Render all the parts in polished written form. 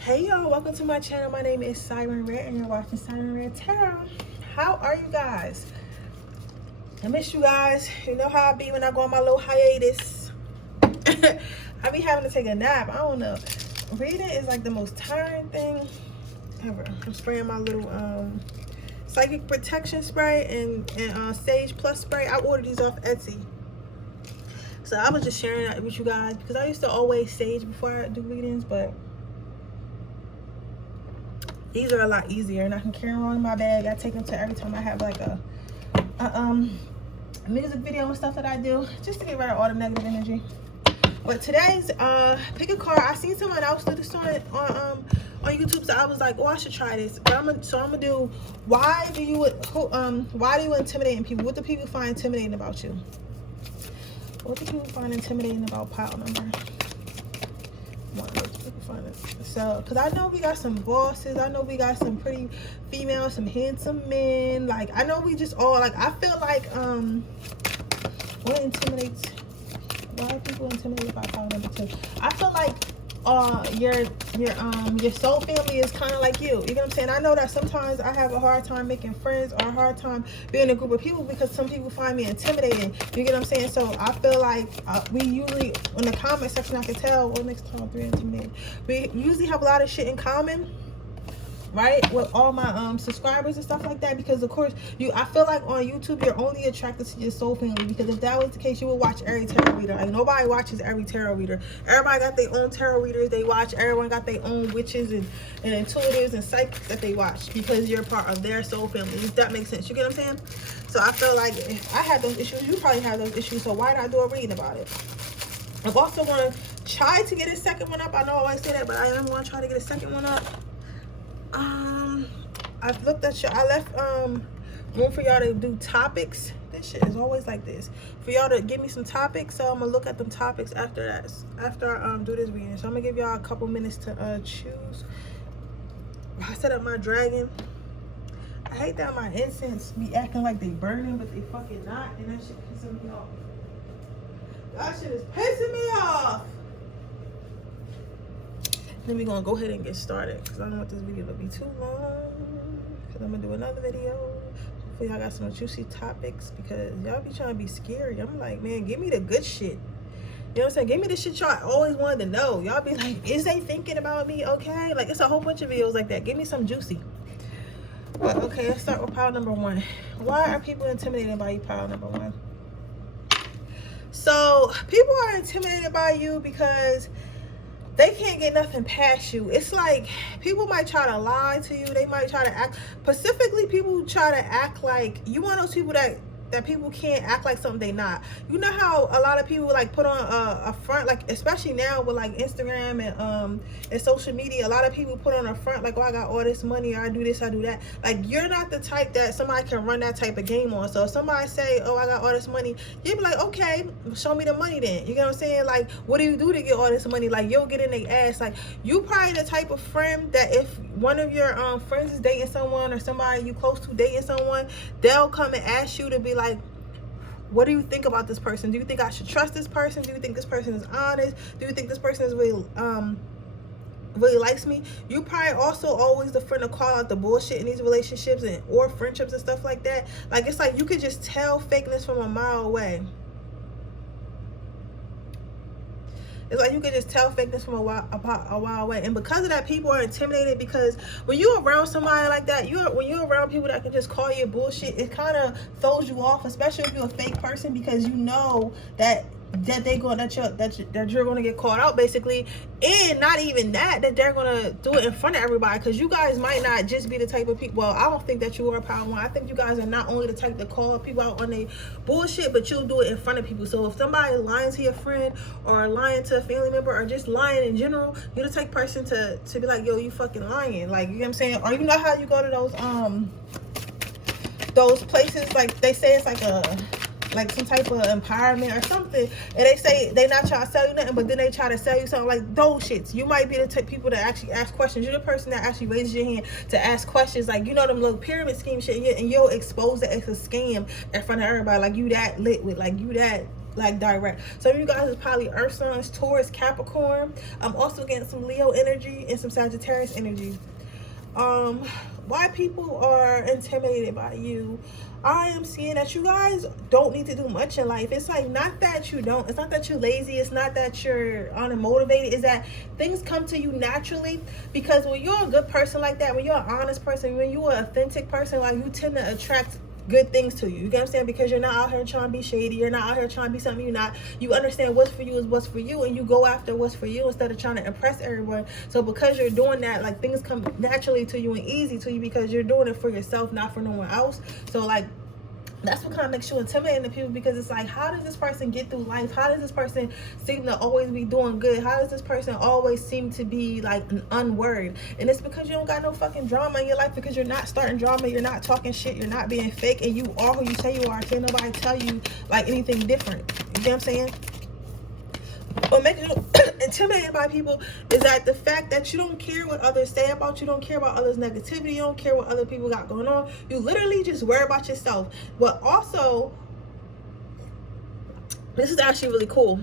Hey y'all, welcome to my channel. My name is Siren Redd and you're watching Siren Redd Tarot. How are you guys? I miss you guys. You know how I be when I go on my little hiatus. I be having to take a nap. I don't know. Reading is like the most tiring thing ever. I'm spraying my little psychic protection spray and Sage Plus spray. I ordered these off Etsy. So I was just sharing that with you guys because I used to always sage before I do readings, but these are a lot easier and I can carry them around in my bag. I take them to every time I have like a music video and stuff that I do, just to get rid of all the negative energy. But today's pick a card. I seen someone else do this on YouTube, so I was like, oh, I should try this. But I'm gonna do why do you intimidate people? What do people find intimidating about you? What do people find intimidating about pile number one? So, because I know we got some bosses, I know we got some pretty females, some handsome men. Like, I know we just all, like, I feel like, what intimidates, why are people intimidated by pile number two? I feel like, your soul family is kind of like you. You know what I'm saying? I know that sometimes I have a hard time making friends or a hard time being in a group of people because some people find me intimidating. You get what I'm saying? So I feel like we usually, in the comment section, I can tell what makes top 3 intimidating. We usually have a lot of shit in common, right, with all my subscribers and stuff like that, because of course I feel like on YouTube you're only attracted to your soul family, because if that was the case you would watch every tarot reader. Like, nobody watches every tarot reader. Everybody got their own tarot readers they watch. Everyone got their own witches and intuitives and psychics that they watch, because you're part of their soul family, if that makes sense. You get what I'm saying? So I feel like if I had those issues, you probably have those issues, so why not do a reading about it? I'm also going to try to get a second one up. I know I always say that, but I am going to try to get a second one up. I've looked at I left room for y'all to do topics. This shit is always like this, for y'all to give me some topics, so I'm gonna look at them topics after that, after I do this reading. So I'm gonna give y'all a couple minutes to choose. I set up my dragon. I hate that my incense be acting like they burning, but they fucking not, and that shit pissing me off. That shit is pissing me off. Then we're gonna go ahead and get started, because I don't want this video to be too long, because I'm gonna do another video. Hopefully y'all got some juicy topics, because y'all be trying to be scary. I'm like, man, give me the good shit. You know what I'm saying? Give me the shit y'all always wanted to know. Y'all be like, is they thinking about me? Okay, like, it's a whole bunch of videos like that. Give me some juicy. But okay, let's start with pile number one. Why are people intimidated by you, pile number one? So people are intimidated by you because they can't get nothing past you. It's like people might try to lie to you. They might try to act, specifically people try to act like, you want those people that people can't act like something they not. You know how a lot of people like put on a front, like especially now with like Instagram and social media, a lot of people put on a front like, oh, I got all this money, or I do this, I do that. Like, you're not the type that somebody can run that type of game on. So if somebody say, oh, I got all this money, you'll be like, okay, show me the money then. You know what I'm saying? Like, what do you do to get all this money? Like, you'll get in their ass. Like, you probably the type of friend that if one of your friends is dating someone, or somebody you close to dating someone, they'll come and ask you to be like, what do you think about this person? Do you think I should trust this person? Do you think this person is honest? Do you think this person is really really likes me? You probably also always the friend to call out the bullshit in these relationships and or friendships and stuff like that. Like, it's like you could just tell fakeness from a mile away. It's like you can just tell fakeness from a while away. And because of that, people are intimidated, because when you're around somebody like that, when you're around people that can just call you bullshit, it kind of throws you off, especially if you're a fake person, because you know that you're going to get called out, basically. And not even that they're going to do it in front of everybody, because you guys might not just be the type of people, well, I don't think that you are power one. I think you guys are not only the type to call people out on their bullshit, but you'll do it in front of people. So if somebody's lying to your friend, or lying to a family member, or just lying in general, you're the type of person to be like, yo, you fucking lying. Like, you know what I'm saying? Or you know how you go to those places, like they say it's like some type of empowerment or something, and they say they not trying to sell you nothing, but then they try to sell you something. Like, those shits, you might be the type of people that actually ask questions. You're the person that actually raises your hand to ask questions. Like, you know, them little pyramid scheme shit, and you'll expose that it's a scam in front of everybody. Like, you that lit with, like, you that like direct. Some of you guys is probably Earth signs, Taurus, Capricorn. I'm also getting some Leo energy and some Sagittarius energy. Why people are intimidated by you, I am seeing that you guys don't need to do much in life. It's like, not that you don't, it's not that you're lazy, it's not that you're unmotivated, it's that things come to you naturally. Because when you're a good person like that, when you're an honest person, when you're an authentic person, like, you tend to attract good things to you. You get what I'm saying? Because you're not out here trying to be shady, you're not out here trying to be something you're not. You understand what's for you is what's for you, and you go after what's for you instead of trying to impress everyone. So because you're doing that, like, things come naturally to you and easy to you because you're doing it for yourself, not for no one else. So like, that's what kind of makes you intimidating to people, because it's like, how does this person get through life? How does this person seem to always be doing good? How does this person always seem to be like unworried? And it's because you don't got no fucking drama in your life, because you're not starting drama, you're not talking shit, you're not being fake, and you are who you say you are. Can't nobody tell you like anything different. You know what I'm saying? What makes you intimidated by people is that the fact that you don't care what others say about you, don't care about others' negativity, you don't care what other people got going on. You literally just worry about yourself. But also, this is actually really cool.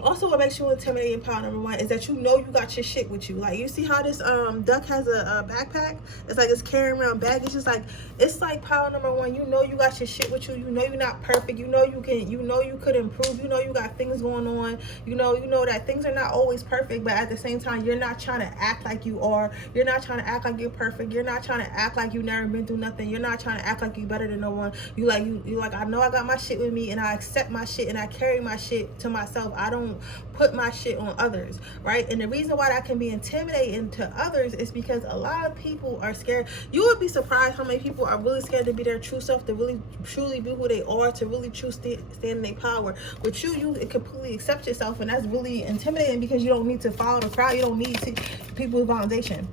Also, what makes you intimidating, power number one, is that you know you got your shit with you. Like, you see how this duck has a backpack? It's like it's carrying around baggage. It's like power number one, you know you got your shit with you. You know you're not perfect. You know you could improve. You know you got things going on. You know that things are not always perfect, but at the same time, you're not trying to act like you are. You're not trying to act like you're perfect. You're not trying to act like you've never been through nothing. You're not trying to act like you're better than no one. You like, I know I got my shit with me, and I accept my shit, and I carry my shit to myself. I don't put my shit on others, right? And the reason why that can be intimidating to others is because a lot of people are scared. You would be surprised how many people are really scared to be their true self, to really truly be who they are, to really stand in their power. With you completely accept yourself, and that's really intimidating because you don't need to follow the crowd. You don't need to people's validation.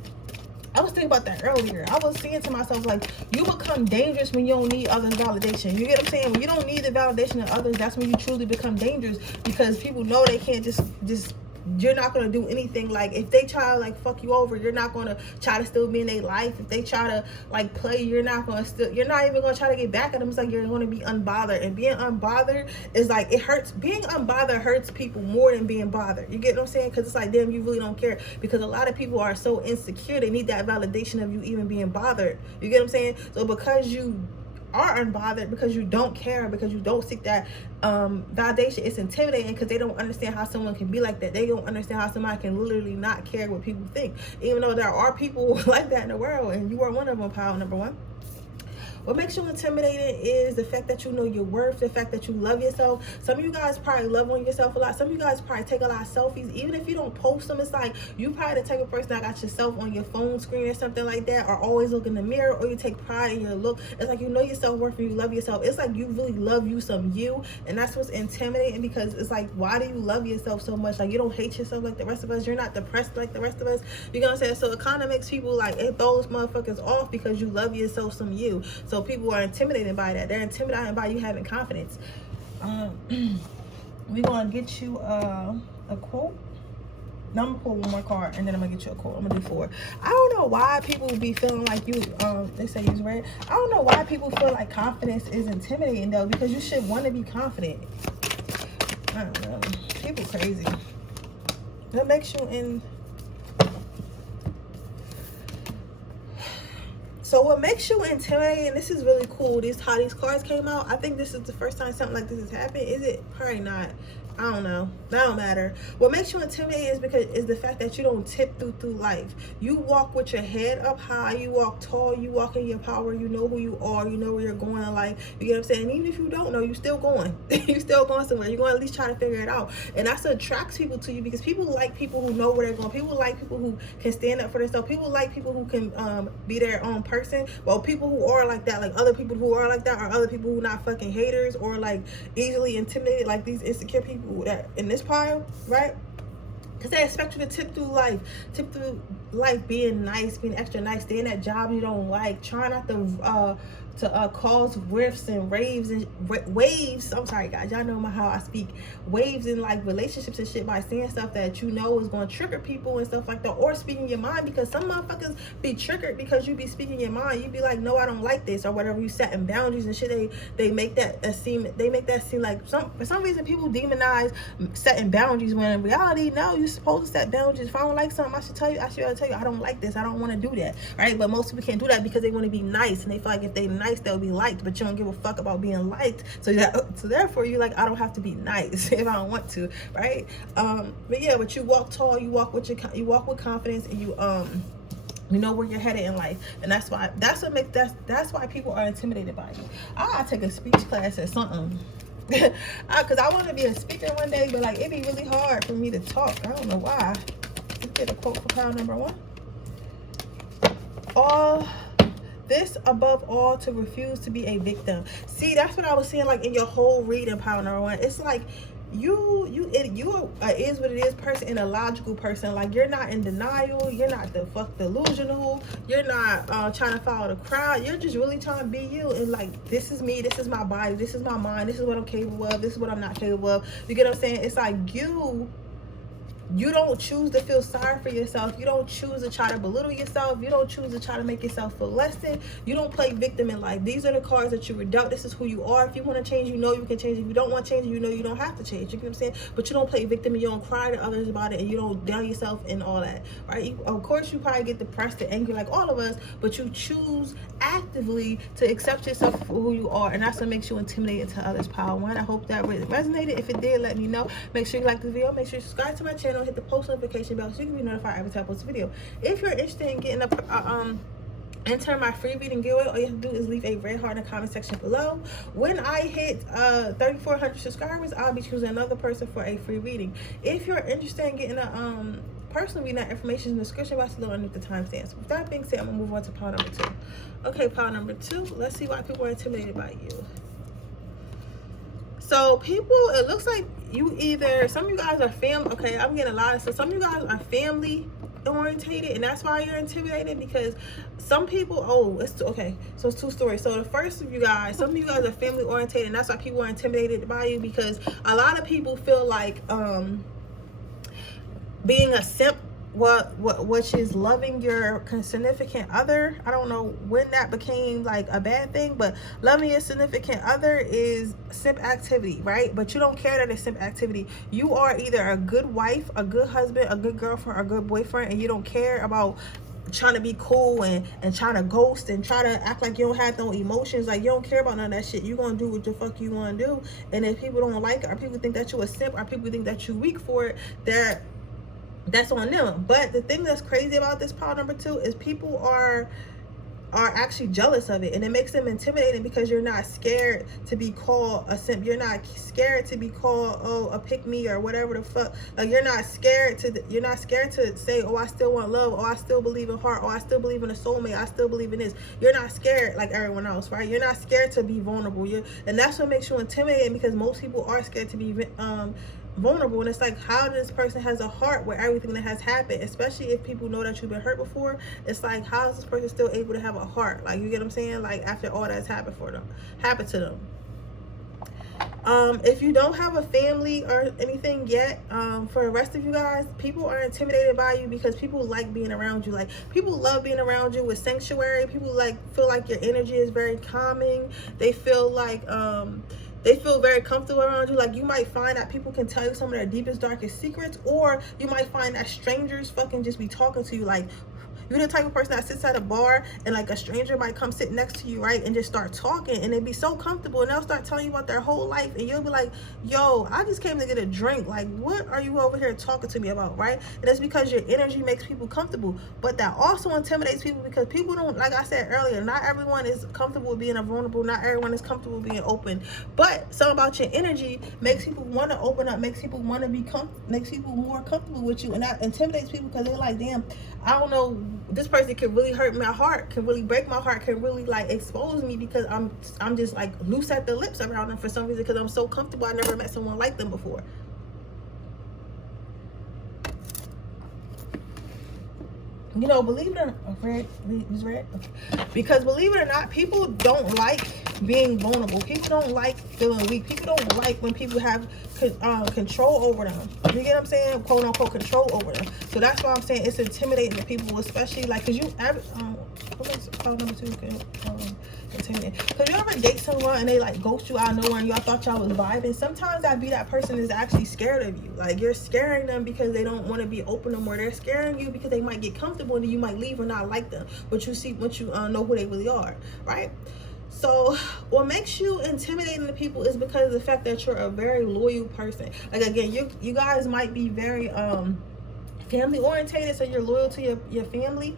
I was thinking about that earlier. I was saying to myself, like, you become dangerous when you don't need others' validation. You get what I'm saying? When you don't need the validation of others, that's when you truly become dangerous, because people know they can't just you're not going to do anything. Like, if they try to like fuck you over, you're not going to try to still be in their life. If they try to like play, you're not even going to try to get back at them. It's like you're going to be unbothered, and being unbothered is like, it hurts. Being unbothered hurts people more than being bothered. You get what I'm saying? Because it's like, damn, you really don't care. Because a lot of people are so insecure, they need that validation of you even being bothered. You get what I'm saying? So because you are unbothered, because you don't care, because you don't seek that validation, it's intimidating, because they don't understand how someone can be like that. They don't understand how somebody can literally not care what people think, even though there are people like that in the world, and you are one of them, power number one. What makes you intimidated is the fact that you know your worth, the fact that you love yourself. Some of you guys probably love on yourself a lot. Some of you guys probably take a lot of selfies. Even if you don't post them, it's like you probably the type of person that got yourself on your phone screen or something like that, or always look in the mirror, or you take pride in your look. It's like you know your self-worth and you love yourself. It's like you really love you some you, and that's what's intimidating, because it's like, why do you love yourself so much? Like, you don't hate yourself like the rest of us. You're not depressed like the rest of us. You know what I'm saying? So it kind of makes people like, it throws motherfuckers off, because you love yourself some you. So people are intimidated by that. They're intimidated by you having confidence. We're gonna get you a quote. Now I'm gonna pull one more card, and then I'm gonna get you a quote. I'm gonna do 4. I don't know why people be feeling like you they say use red. I don't know why people feel like confidence is intimidating though, because you should want to be confident. I don't know, people crazy. That makes you in. So what makes you intimidating, this is really cool, how these cards came out. I think this is the first time something like this has happened. Is it? Probably not. I don't know. That don't matter. What makes you intimidating is the fact that you don't tiptoe through life. You walk with your head up high. You walk tall. You walk in your power. You know who you are. You know where you're going in life. You get what I'm saying? And even if you don't know, you still going. You still going somewhere. You're going to at least try to figure it out. And that's what attracts people to you, because people like people who know where they're going. People like people who can stand up for themselves. People like people who can be their own person. Well, people who are like that, like other people who are like that, are other people who not fucking haters or like easily intimidated, like these insecure people that in this pile, right? Because they expect you to tip through life being nice, being extra nice, staying at jobs you don't like, trying not cause rifts and raves and waves. I'm sorry guys, y'all know how I speak. Waves in like relationships and shit by saying stuff that you know is going to trigger people and stuff like that, or speaking your mind, because some motherfuckers be triggered because you be speaking your mind. You be like, no, I don't like this or whatever. You setting boundaries and shit. They make that seem like for some reason people demonize setting boundaries, when in reality, no, you're supposed to set boundaries. If I don't like something, I should tell you I don't like this, I don't want to do that, right? But most people can't do that because they want to be nice, and they feel like if they nice they'll be liked, but you don't give a fuck about being liked, so therefore you're like, I don't have to be nice if I don't want to, right? But yeah, but you walk tall, you walk with confidence, and you know where you're headed in life, and that's why people are intimidated by you. I gotta take a speech class or something. Because I want to be a speaker one day, but like it'd be really hard for me to talk. I don't know why. Let's get a quote for pile number 1. All this above all, to refuse to be a victim. See, that's what I was saying, like in your whole reading, pile number 1. It's like you is what it is person, and a logical person. Like, you're not in denial, you're not the fuck delusional, you're not trying to follow the crowd. You're just really trying to be you, and like, this is me, this is my body, this is my mind, this is what I'm capable of, this is what I'm not capable of. You get what I'm saying? It's like you don't choose to feel sorry for yourself. You don't choose to try to belittle yourself. You don't choose to try to make yourself feel less than. You don't play victim in life. These are the cards that you were dealt. This is who you are. If you want to change, you know you can change. If you don't want to change, you know you don't have to change. You get what I'm saying? But you don't play victim, and you don't cry to others about it, and you don't down yourself and all that, right? Of course, you probably get depressed and angry like all of us, but you choose actively to accept yourself for who you are, and that's what makes you intimidating to others. Pile 1. I hope that resonated. If it did, let me know. Make sure you like the video. Make sure you subscribe to my channel. Hit the post notification bell so you can be notified every time I post a video. If you're interested in getting enter my free reading giveaway, all you have to do is leave a red heart in the comment section below. When I hit 3,400 subscribers, I'll be choosing another person for a free reading. If you're interested in getting a personal reading, that information in the description box below underneath the timestamps. With that being said, I'm gonna move on to pile number 2. Okay, pile number 2. Let's see why people are intimidated by you. So people, it looks like some of you guys are family. Okay, I'm getting a lot of, so some of you guys are family orientated, and that's why you're intimidated, because some people, okay, so it's 2 stories. So the first of you guys, some of you guys are family orientated, and that's why people are intimidated by you, because a lot of people feel like being a simp, which is loving your significant other. I don't know when that became like a bad thing, but loving your significant other is simp activity, right? But you don't care that it's simp activity. You are either a good wife, a good husband, a good girlfriend, a good boyfriend, and you don't care about trying to be cool and trying to ghost and try to act like you don't have no emotions. Like, you don't care about none of that shit. You gonna do what the fuck you want to do, and if people don't like it, or people think that you a simp, or people think that you weak for it, that's on them. But the thing that's crazy about this pile number 2 is people are actually jealous of it, and it makes them intimidating, because you're not scared to be called a simp. You're not scared to be called a pick me or whatever the fuck. Like, you're not scared to say, I still want love, I still believe in heart, I still believe in a soulmate, I still believe in this. You're not scared like everyone else, right? You're not scared to be vulnerable. And that's what makes you intimidating, because most people are scared to be vulnerable. And it's like, how this person has a heart with everything that has happened, especially if people know that you've been hurt before. It's like, how is this person still able to have a heart? Like, you get what I'm saying? Like, after all that's happened to them. If you don't have a family or anything yet, for the rest of you guys, people are intimidated by you because people like being around you. Like, people love being around you with sanctuary. People feel like your energy is very calming. They feel like they feel very comfortable around you. Like, you might find that people can tell you some of their deepest, darkest secrets, or you might find that strangers fucking just be talking to you. Like, you're the type of person that sits at a bar and like a stranger might come sit next to you, right, and just start talking, and they'd be so comfortable, and they'll start telling you about their whole life, and you'll be like, yo, I just came to get a drink. Like, what are you over here talking to me about, right? And it's because your energy makes people comfortable. But that also intimidates people, because people don't, like I said earlier, not everyone is comfortable with being vulnerable, not everyone is comfortable being open. But something about your energy makes people want to open up, makes people want to be makes people more comfortable with you, and that intimidates people, because they're like, damn, I don't know, this person can really hurt my heart, can really break my heart, can really like expose me, because I'm just like loose at the lips around them for some reason, because I'm so comfortable. I never met someone like them before. You know, believe it or not, Red, Red? Okay. Because believe it or not, people don't like being vulnerable. People don't like feeling weak. People don't like when people have control over them. You get what I'm saying? Quote unquote control over them. So that's why I'm saying it's intimidating to people, especially like, cause you ever, what was called number 2? Intimidating. Cause you ever date someone and they like ghost you out of nowhere and y'all thought y'all was vibing? Sometimes that person is actually scared of you. Like you're scaring them because they don't want to be open no more. They're scaring you because they might get comfortable and then you might leave or not like them. But you see, once you know who they really are, right? So what makes you intimidating to people is because of the fact that you're a very loyal person. Like again, you guys might be very family orientated, so you're loyal to your family.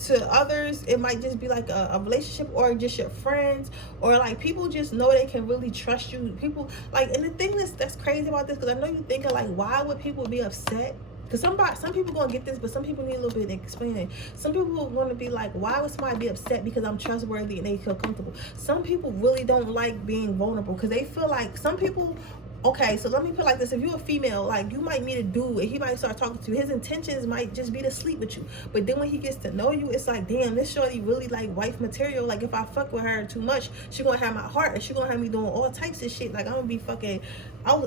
To others, it might just be like a relationship or just your friends, or like people just know they can really trust you. People like, and the thing that's crazy about this, because I know you're thinking like, why would people be upset? Because some people gonna get this, but some people need a little bit of explaining. Some people want to be like, why would somebody be upset because I'm trustworthy and they feel comfortable? Some people really don't like being vulnerable because they feel like, some people, okay, so let me put it like this. If you're a female, like you might meet a dude and he might start talking to you. His intentions might just be to sleep with you. But then when he gets to know you, it's like, damn, this shorty really like wife material. Like if I fuck with her too much, she gonna have my heart and she gonna have me doing all types of shit. Like I'm gonna be fucking, I'm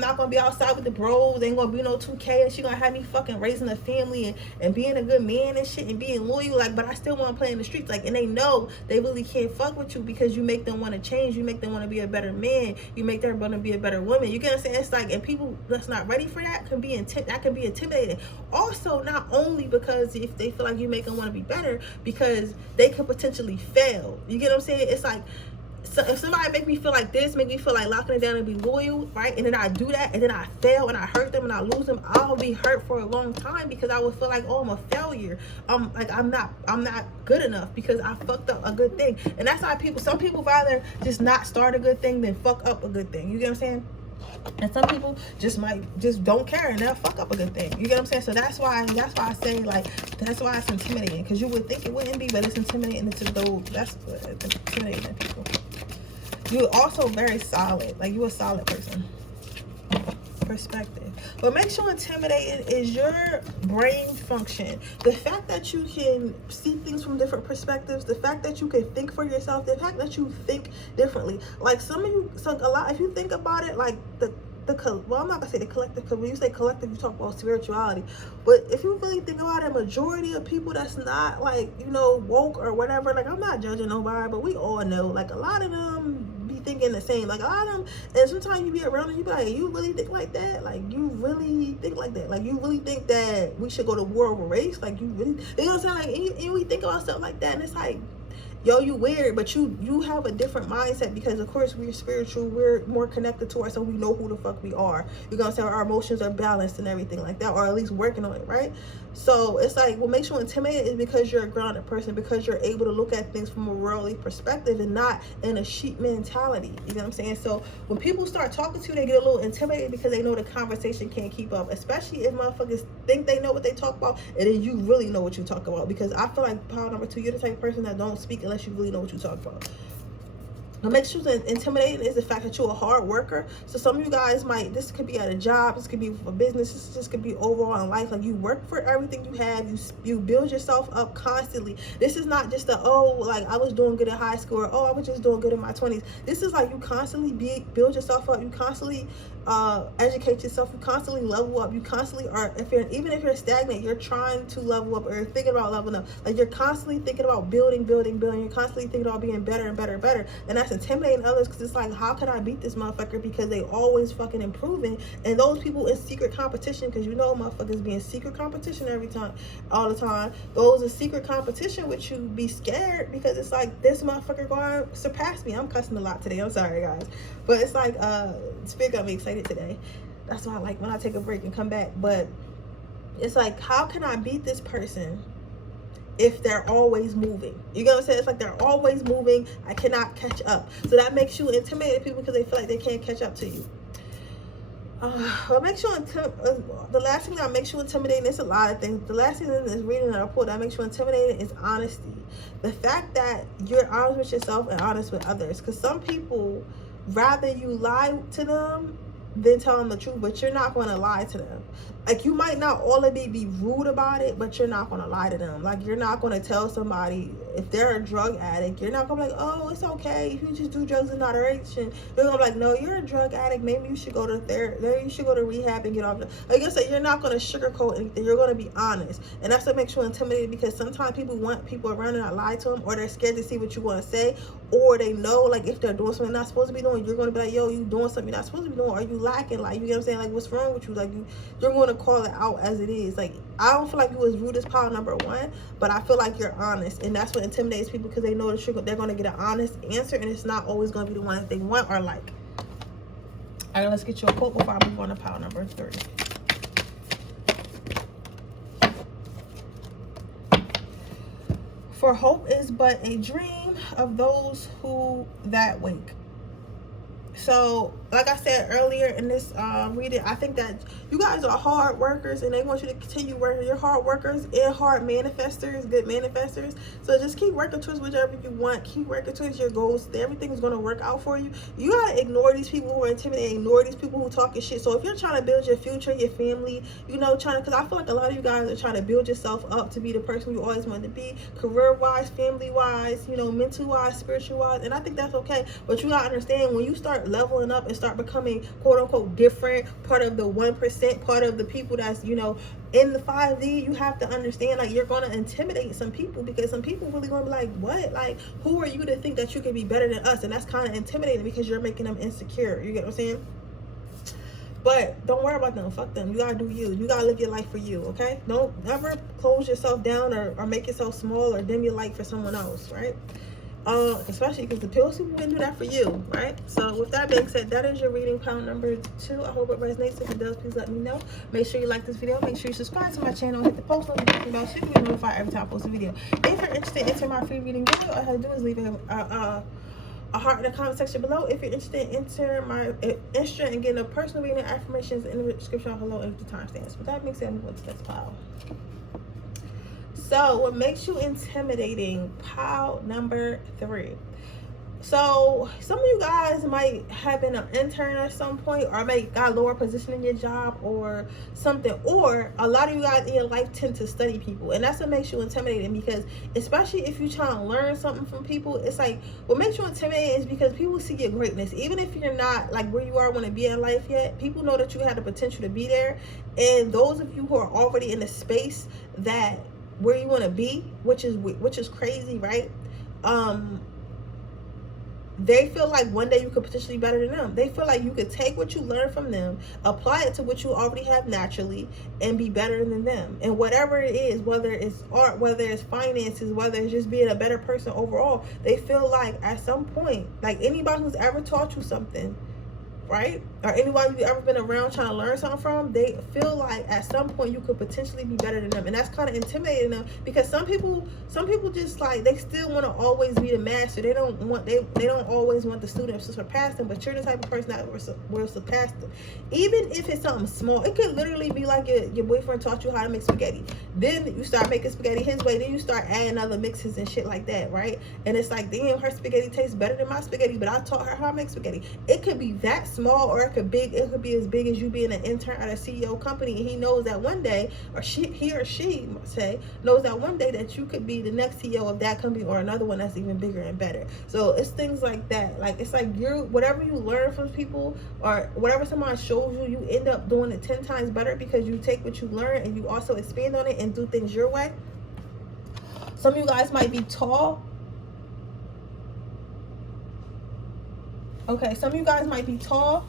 not gonna be outside with the bros. Ain't gonna be no 2K, and she gonna have me fucking raising a family and being a good man and shit and being loyal. Like, but I still want to play in the streets. Like, and they know they really can't fuck with you because you make them want to change. You make them want to be a better man. You make them want to be a better woman. You get what I'm saying? It's like, and people that's not ready for that can be intimidating. Also, not only because if they feel like you make them want to be better, because they could potentially fail. You get what I'm saying? It's like, so if somebody make me feel like this, make me feel like locking it down and be loyal, right? And then I do that, and then I fail, and I hurt them, and I lose them, I'll be hurt for a long time because I would feel like, oh, I'm a failure. Like I'm not good enough because I fucked up a good thing. And that's why some people rather just not start a good thing than fuck up a good thing. You get what I'm saying? And some people just don't care and they'll fuck up a good thing. You get what I'm saying? So that's why I say, like, that's why it's intimidating, because you would think it wouldn't be, but it's intimidating to those. That's intimidating to people. You're also very solid. Like, you're a solid person. Perspective. What makes you intimidating is your brain function. The fact that you can see things from different perspectives, the fact that you can think for yourself, the fact that you think differently. Like some of you, so a lot, if you think about it, like well, I'm not gonna say the collective, because when you say collective, you talk about spirituality. But if you really think about it, majority of people that's not, like, you know, woke or whatever, like, I'm not judging nobody, but we all know, like, a lot of them be thinking the same. Like, a lot of them, and sometimes you be around and you be like, you really think like that? Like, you really think like that? Like, you really think that we should go to war over race? Like, you really, you know what I'm saying? Like, and we think about stuff like that, and it's like, yo, you weird, but you have a different mindset, because of course we're spiritual, we're more connected to ourselves, we know who the fuck we are. You're gonna say our emotions are balanced and everything like that, or at least working on it, right? So it's like, what makes you intimidated is because you're a grounded person, because you're able to look at things from a worldly perspective and not in a sheep mentality. You know what I'm saying? So when people start talking to you, they get a little intimidated because they know the conversation can't keep up, especially if motherfuckers think they know what they talk about and then you really know what you talk about. Because I feel like power number 2, you're the type of person that don't speak unless you really know what you talk about. What makes you intimidating is the fact that you're a hard worker. So some of you guys might, this could be at a job, this could be for business, this just could be overall in life. Like, you work for everything you have, you build yourself up constantly. This is not just like I was doing good in high school, or I was just doing good in my 20s. This is like, you constantly build yourself up, you constantly educate yourself, you constantly level up, you constantly are, even if you're stagnant, you're trying to level up, or you're thinking about leveling up. Like, you're constantly thinking about building, you're constantly thinking about being better and better and better. And that's intimidating others, because it's like, how can I beat this motherfucker? Because they always fucking improving. And those people in secret competition, because you know motherfuckers be in secret competition all the time. Those in secret competition with you be scared, because it's like, this motherfucker going to surpass me. I'm cussing a lot today, I'm sorry guys, but it's like, Spirit got me excited today. That's why I like when I take a break and come back. But it's like, how can I beat this person if they're always moving? You know what I'm saying? It's like, they're always moving, I cannot catch up. So that makes you intimidated people, because they feel like they can't catch up to you. What makes you the last thing that makes you intimidating, it's a lot of things. The last thing is reading a report that makes you intimidating is honesty. The fact that you're honest with yourself and honest with others. Because some people rather you lie to them than tell them the truth, but you're not going to lie to them. like, you might not all of it be rude about it, but you're not going to lie to them. Like, you're not going to tell somebody, if they're a drug addict, you're not going to be like, oh, it's okay if you just do drugs in moderation. You're going to be like, no, you're a drug addict. Maybe you should go to therapy. Maybe you should go to rehab and get off. Like I said, you're not going to sugarcoat anything. You're going to be honest. And that's what makes you intimidated, because sometimes people want people around and not lie to them, or they're scared to see what you want to say, or they know, like, if they're doing something they're not supposed to be doing, you're going to be like, yo, you doing something you're not supposed to be doing. Are you lacking? Like, you get what I'm saying? Like, what's wrong with you? Like, you're going to call it out as it is. Like, I don't feel like you was rude as pile number one, but I feel like you're honest, and that's what intimidates people, because they know that they're going to get an honest answer, and it's not always going to be the one that they want or like. All right, let's get you a quote before I move on to pile number 3. For hope is but a dream of those who that wake. So, like I said earlier in this reading, I think that you guys are hard workers, and they want you to continue working. You're hard workers and hard manifestors, good manifestors. So just keep working towards whichever you want. Keep working towards your goals. Everything's going to work out for you. You got to ignore these people who are intimidating, ignore these people who talking shit. So if you're trying to build your future, your family, you know, because I feel like a lot of you guys are trying to build yourself up to be the person you always wanted to be, career-wise, family-wise, you know, mental-wise, spiritual-wise, and I think that's okay. But you got to understand, when you start leveling up and start becoming quote-unquote different, part of the 1%, part of the people that's, you know, in the 5D, you have to understand, like, you're going to intimidate some people, because some people really going to be like, what? Like, who are you to think that you can be better than us? And that's kind of intimidating, because you're making them insecure. You get what I'm saying? But don't worry about them. Fuck them. You gotta do you. You gotta live your life for you, okay? Don't ever close yourself down or make yourself small or dim your light for someone else, right? Especially because the pills people wouldn't do that for you, right? So with that being said, that is your reading, pile number 2. I hope it resonates. If it does, please let me know. Make sure you like this video. Make sure you subscribe to my channel and hit the post notification bell so you can be notified every time I post a video. If you're interested in entering my free reading giveaway, all you have to do is leave a heart in the comment section below. If you're interested in entering my and getting a personal reading, affirmations in the description below and the timestamps. But that makes it move to the next pile. So what makes you intimidating, pile number 3. So some of you guys might have been an intern at some point, or might got a lower position in your job or something, or a lot of you guys in your life tend to study people, and that's what makes you intimidating, because especially if you're trying to learn something from people, it's like what makes you intimidating is because people see your greatness. Even if you're not like where you are want to be in life yet, people know that you have the potential to be there. And those of you who are already in the space that where you want to be, which is crazy, right? They feel like one day you could potentially be better than them. They feel like you could take what you learn from them, apply it to what you already have naturally, and be better than them. And whatever it is, whether it's art, whether it's finances, whether it's just being a better person overall, they feel like at some point, like anybody who's ever taught you something, right? Or anybody you've ever been around trying to learn something from, they feel like at some point you could potentially be better than them. And that's kind of intimidating them, because some people just like, they still want to always be the master. They don't always want the students to surpass them, but you're the type of person that will surpass them. Even if it's something small, it could literally be like your boyfriend taught you how to make spaghetti. Then you start making spaghetti his way, then you start adding other mixes and shit like that, right? And it's like, damn, her spaghetti tastes better than my spaghetti, but I taught her how to make spaghetti. It could be that small, or it could be as big as you being an intern at a CEO company, and he knows that one day, or he or she say knows that one day that you could be the next CEO of that company, or another one that's even bigger and better. So it's things like that. Like, it's like whatever you learn from people, or whatever someone shows you, you end up doing it 10 times better, because you take what you learn and you also expand on it and do things your way. Some of you guys might be tall. Okay, some of you guys might be tall.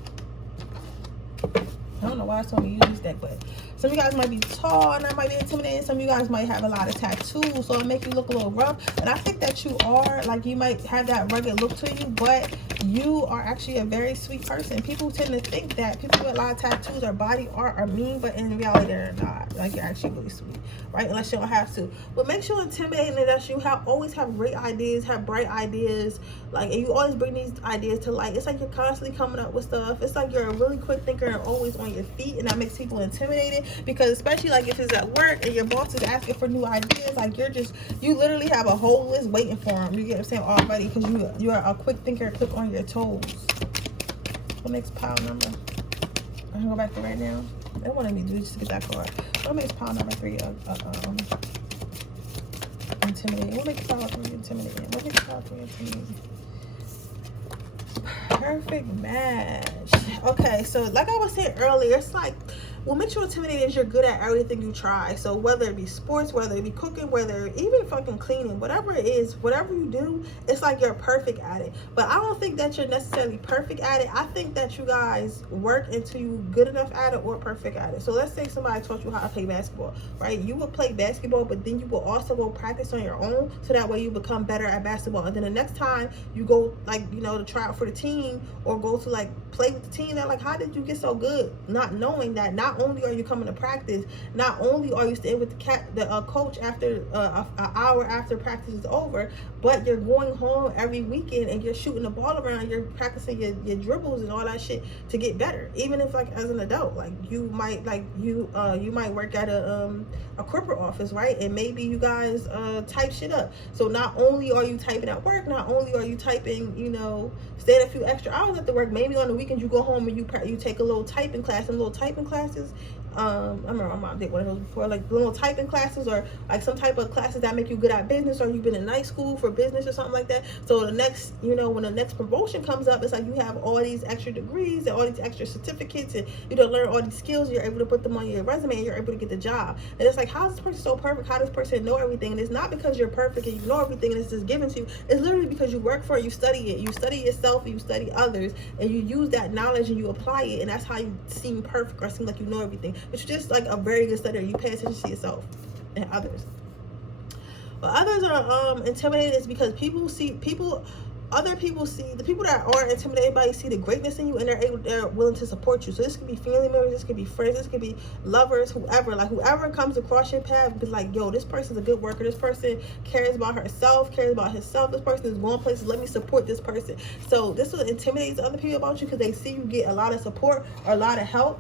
I don't know why I told me to use that, but some of you guys might be tall, and that might be intimidating. Some of you guys might have a lot of tattoos, so it make you look a little rough. And I think that you are, like, you might have that rugged look to you, but you are actually a very sweet person. People tend to think that people with a lot of tattoos or body art are mean, but in reality they're not. Like, you're actually really sweet, right? Unless you don't have to. What makes you intimidating is that you always have great ideas, have bright ideas, like, and you always bring these ideas to light. It's like you're constantly coming up with stuff. It's like you're a really quick thinker and always on your feet, and that makes people intimidated, because especially like if it's at work and your boss is asking for new ideas, like you literally have a whole list waiting for them. You get what I'm saying? Already, because you are a quick thinker, quick on your toes. What next pile number? I'm gonna go back to right now. They wanted me to do just to get that card. What makes pile number 3 intimidating? What makes pile 3 intimidating? What makes pile 3 intimidating? Perfect match. Okay, so like I was saying earlier, it's like what makes you intimidating is you're good at everything you try. So whether it be sports, whether it be cooking, whether even fucking cleaning, whatever it is, whatever you do, it's like you're perfect at it. But I don't think that you're necessarily perfect at it. I think that you guys work until you good enough at it or perfect at it. So let's say somebody taught you how to play basketball, right? You would play basketball, but then you will also go practice on your own, so that way you become better at basketball. And then the next time you go, like, you know, to try out for the team or go to like play with the team, they're like, how did you get so good? Not knowing that not only are you coming to practice, not only are you staying with the coach after an hour after practice is over, but you're going home every weekend and you're shooting the ball around, you're practicing your dribbles and all that shit to get better. Even if, like, as an adult, like you might work at a corporate office, right? And maybe you guys type shit up. So not only are you typing at work, not only are you typing, you know, staying a few extra hours at the work, maybe on the weekends you go home and you take a little typing class. And little typing classes, I remember my mom did one of those before, like little typing classes, or like some type of classes that make you good at business, or you've been in night school for business or something like that. So the next, you know, when the next promotion comes up, it's like you have all these extra degrees and all these extra certificates, and you don't learn all these skills. You're able to put them on your resume and you're able to get the job. And it's like, how is this person so perfect? How does this person know everything? And it's not because you're perfect and you know everything and it's just given to you. It's literally because you work for it, you study it, you study yourself, and you study others, and you use that knowledge and you apply it, and that's how you seem perfect or seem like you know everything. But you're just like a very good studier. You pay attention to yourself and others. But others are intimidated is because other people see the people that aren't intimidated. Everybody see the greatness in you, and they're willing to support you. So this could be family members, this could be friends, this could be lovers, whoever. Like whoever comes across your path, be like, yo, this person's a good worker. This person cares about herself, cares about himself. This person is going places. Let me support this person. So this will intimidate other people about you because they see you get a lot of support or a lot of help.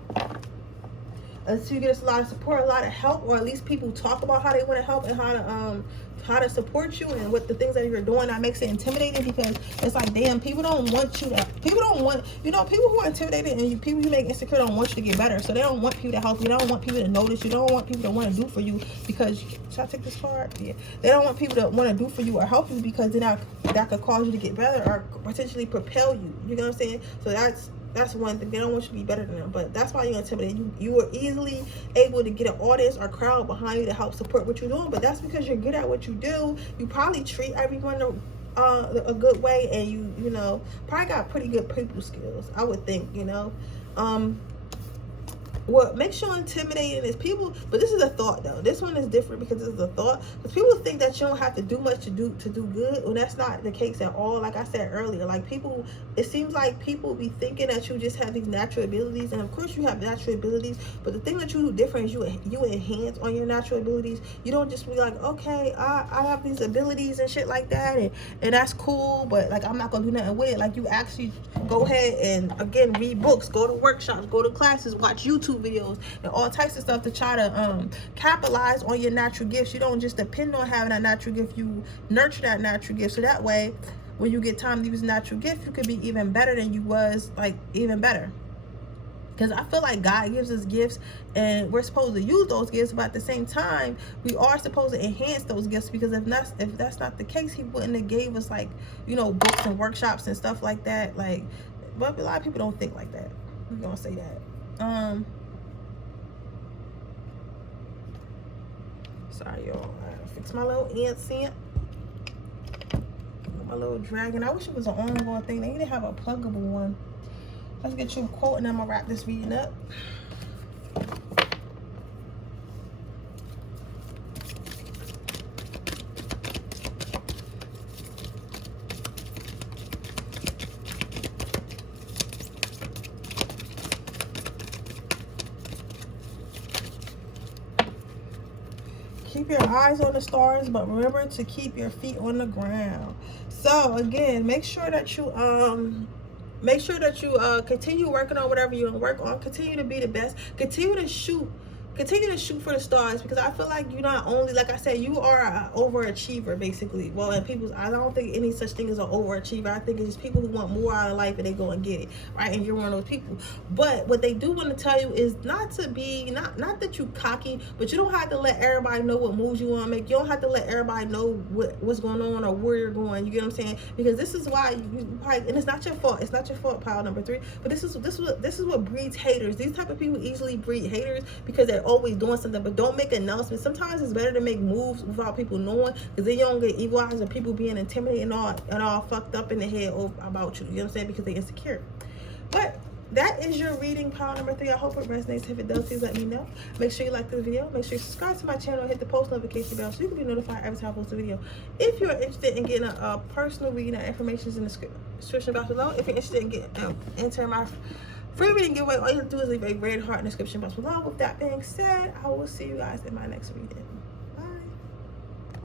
So you get a lot of support, a lot of help, or at least people talk about how they want to help and how to support you and what the things that you're doing. That makes it intimidating because it's like, damn, people don't want you to, people who are intimidated and people you make insecure don't want you to get better. So they don't want people to help you. They don't want people to notice you. They don't want people to want to do for you because, should I take this card? Yeah. They don't want people to want to do for you or help you because then that could cause you to get better or potentially propel you. You know what I'm saying? So that's one thing. They don't want you to be better than them, but that's why you're intimidated. You are easily able to get an audience or crowd behind you to help support what you're doing, but that's because you're good at what you do. You probably treat everyone a good way, and you know, probably got pretty good people skills, I would think, you know. What makes you intimidating is people, but this is a thought though. This one is different because this is a thought. Because people think that you don't have to do much to do good, and that's not the case at all. Like I said earlier, like people, it seems like people be thinking that you just have these natural abilities, and of course you have natural abilities. But the thing that you do different is you enhance on your natural abilities. You don't just be like, okay, I have these abilities and shit like that, and that's cool, but like I'm not gonna do nothing with it. Like you actually go ahead and again read books, go to workshops, go to classes, watch YouTube videos and all types of stuff to try to capitalize on your natural gifts. You don't just depend on having that natural gift, you nurture that natural gift, so that way when you get time to use natural gift, you could be even better than you was, like even better. Because I feel like God gives us gifts and we're supposed to use those gifts, but at the same time we are supposed to enhance those gifts, because if that's not the case, he wouldn't have gave us, like, you know, books and workshops and stuff like that. Like, but a lot of people don't think like that. I'm gonna say that. Sorry, y'all. I gotta fix my little scent. My little dragon. I wish it was an ongoing thing. They didn't have a pluggable one. Let's get you a quote and then I'm gonna wrap this reading up. Keep your eyes on the stars, but remember to keep your feet on the ground. So again, make sure that you continue working on whatever you want to work on. Continue to be the best. Continue to shoot continue to shoot for the stars, because I feel like you not only, like I said, you are an overachiever basically. Well, in people's, I don't think any such thing as an overachiever. I think it's just people who want more out of life and they go and get it, right? And you're one of those people. But what they do want to tell you is not to be, not that you cocky, but you don't have to let everybody know what moves you want to make. You don't have to let everybody know what's going on or where you're going. You get what I'm saying? Because this is why you probably, and it's not your fault. It's not your fault, pile number 3. But this is what breeds haters. These type of people easily breed haters because they're always doing something, but don't make announcements. Sometimes it's better to make moves without people knowing, because then you don't get evil eyes or people being intimidated and all fucked up in the head about you. You know what I'm saying? Because they're insecure. But that is your reading, pile number 3. I hope it resonates. If it does, please let me know. Make sure you like the video. Make sure you subscribe to my channel and hit the post notification bell so you can be notified every time I post a video. If you're interested in getting a personal reading, information is in the description box below. If you're interested in getting entering my free reading giveaway, all you have to do is leave a red heart in the description box below. With that being said, I will see you guys in my next reading.